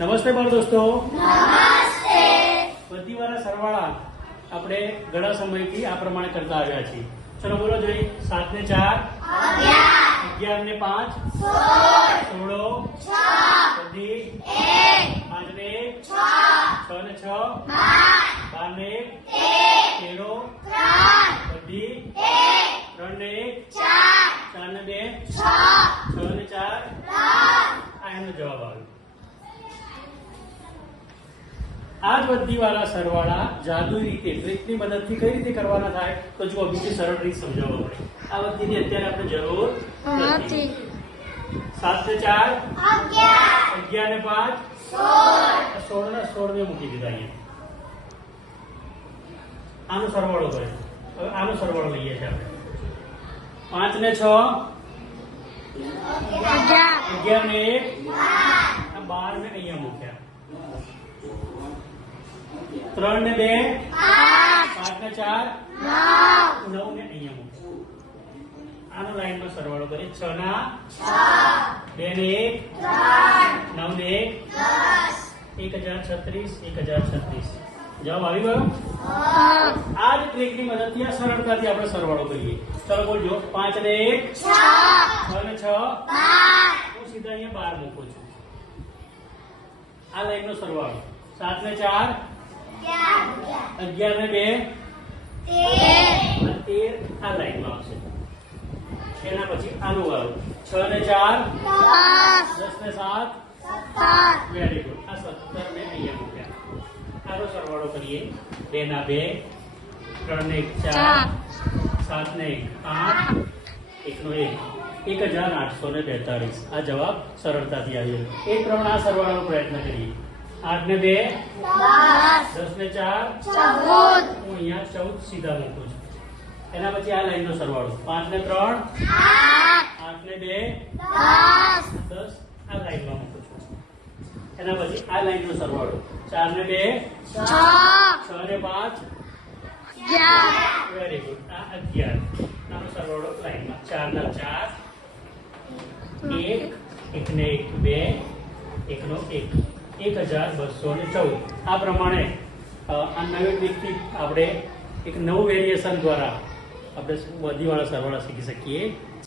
નમસ્તે બાળ દોસ્તો. બધી સરવાળા આપણે ઘણા સમયથી આ પ્રમાણે કરતા આવ્યા છીએ. ચલો બોલો જોઈ સાત ને ચાર. અગિયાર. ને પાંચ. સોળો. બધી. પાંચ ને. છ. ને છ. બાર. ને. તેરો. બધી. ત્રણ ને. ચાર. ને બે. છ. ને ચાર. આ એનો જવાબ આવ્યો આ જ બધી વાળા સરવાળા જાદુઈ રીતે ટ્રીકની મદદથી કઈ રીતે કરવાના થાય તો જુઓ બીજી સરળ રીત સમજાવવા પડે. આ બધીની અત્યારે આપણે જરૂર નથી સાત ને ચાર. અગિયાર. ને પાંચ. સોળ. ને સોળ ને મૂકી દીધા અહીંયા. આનો સરવાળો કરે હવે આનો સરવાળો લઈએ છીએ આપણે. પાંચ ને છ. અગિયાર. ને એક. આ બાર ને અહીંયા મૂક્યા. ત્રણ ને બે? પાંચ. ને ચાર? નવ. ને અહીંયા મૂકો. આનો લાઈનમાં સરવાળો કરીએ. છ ના? બે ને એક? નવ ને એક? એક હજાર છત્રીસ એક હજાર છત્રીસ. જવાબ આવી ગયો? આ જ ટ્રીકની મદદથી આ સરળતાથી આપણે સરવાળો કરીએ. ચલો બોલજો. પાંચ ને એક? છ. ને છ? હું સીધા અહીંયા બાર મૂકું છું. આ લાઈનનો સરવાળો. સાત ને ચાર? અગિયાર ને બે? તેર. આ લાઈનમાં આવશે. એના પછી આનું વાળું. છ ને ચાર? દસ. ને સાત? વેરી ગુડ આ સત્તર ને અહીંયા મૂક્યા. આનો સરવાળો કરીએ. બે ના બે. ત્રણ ને એક ચાર. સાત ને એક. આઠ. એકનો એક. એક હજાર આઠસો ને બેતાળીસ. આ જવાબ સરળતાથી આવ્યો. એ પ્રમાણે આ સરવાળાનો પ્રયત્ન કરીએ. આઠ ને બે. દસ. ને ચાર. હું અહીંયા ચૌદ સીધા મૂકું છું. એના પછી આ લાઈનનો સરવાળો. પાંચ ને ત્રણ. આઠ. ને બે. દસ. આ લાઈનમાં મૂકું છું. એના પછી આ લાઈનનો સરવાળો. ચાર ને બે. છ. ને પાંચ. વેરી ગુડ આ અગિયાર. આનો સરવાળો લાઈનમાં. ચાર ના ચાર. એક એક ને એક, બે, એકનો એક. એક હજાર બસો ને ચૌદ. આ પ્રમાણે આ નવી ટ્રીકથી આપણે એક નવું વેરિએશન દ્વારા આપણે વધી વાળા સરવાળા શીખી શકીએ.